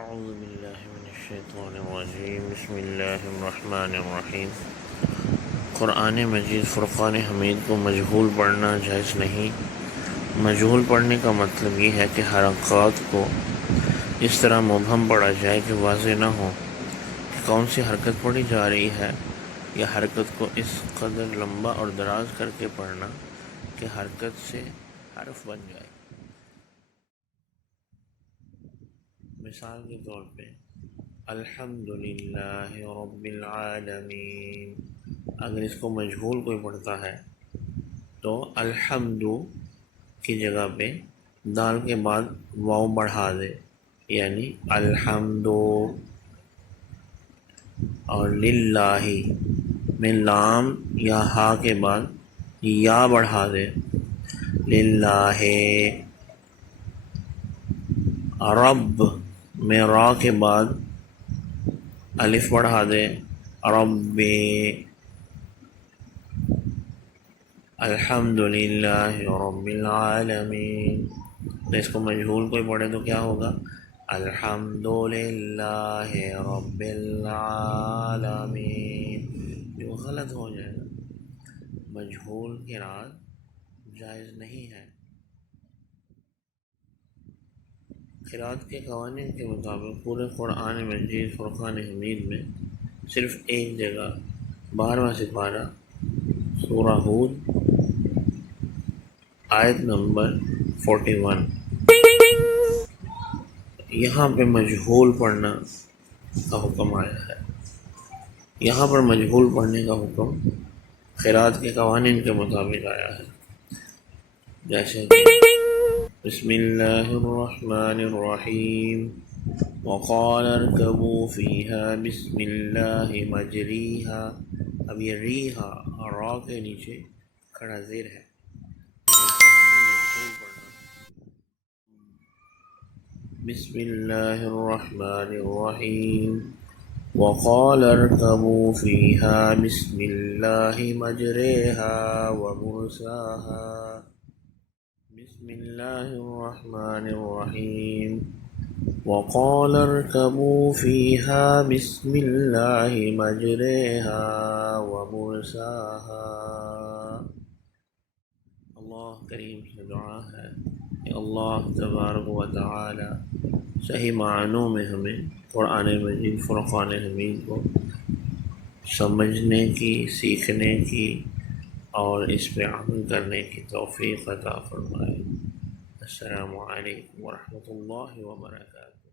اعوذ باللہ من الشیطان الرجیم بسم اللہ الرحمن الرحیم۔ قرآن مجید فرقان حمید کو مجہول پڑھنا جائز نہیں۔ مجہول پڑھنے کا مطلب یہ ہے کہ حرکات کو اس طرح مبہم پڑھا جائے کہ واضح نہ ہو کہ کون سی حرکت پڑھی جا رہی ہے، یا حرکت کو اس قدر لمبا اور دراز کر کے پڑھنا کہ حرکت سے حرف بن جائے۔ مثال کے طور پہ الحمدللہ رب العالمین، اگر اس کو مجہول کوئی پڑھتا ہے تو الحمد کی جگہ پہ دال کے بعد واو بڑھا دے، یعنی الحمد، اور للہ میں لام یا ہا کے بعد یا بڑھا دے، للہ، رب میں را کے بعد الف بڑھا دے، رب، الحمدللہ رب العالمین۔ تو اس کو مجہول کوئی پڑھے تو کیا ہوگا؟ الحمدللہ رب العالمین، جو غلط ہو جائے گا۔ مجہول قرأت جائز نہیں ہے۔ قرأت کے قوانین کے مطابق پورے قرآن مجید فرقان حمید میں صرف ایک جگہ 12واں سپارہ سورہ ہود آیت نمبر 41، یہاں پہ مجہول پڑھنا کا حکم آیا ہے۔ یہاں پر مجہول پڑھنے کا حکم قرأت کے قوانین کے مطابق آیا ہے، جیسے کہ بسم اللہ الرحمن الرحیم، وقال اركبوا فيها بسم اللہ مجریہا۔ اب یہ ریہا اور را کے نیچے کھڑا زیر ہے، اس کو ہم نے مجہول پڑھنا۔ بسم اللہ الرحمن الرحیم، وقال اركبوا فيها بسم اللہ مجریہا ومرساہا۔ بسم اللہ الرحمن الرحیم، وقال اركبوا فيها بسم اللہ مجریہا ومرساہا۔ اللہ کریم سے دعا ہے کہ اللہ تبارک و تعالی صحیح معنوں میں ہمیں قرآن مجید فرقان حمید کو سمجھنے کی، سیکھنے کی اور اس پہ عمل کرنے کی توفیق عطا فرمائے۔ السلام علیکم ورحمۃ اللہ وبرکاتہ۔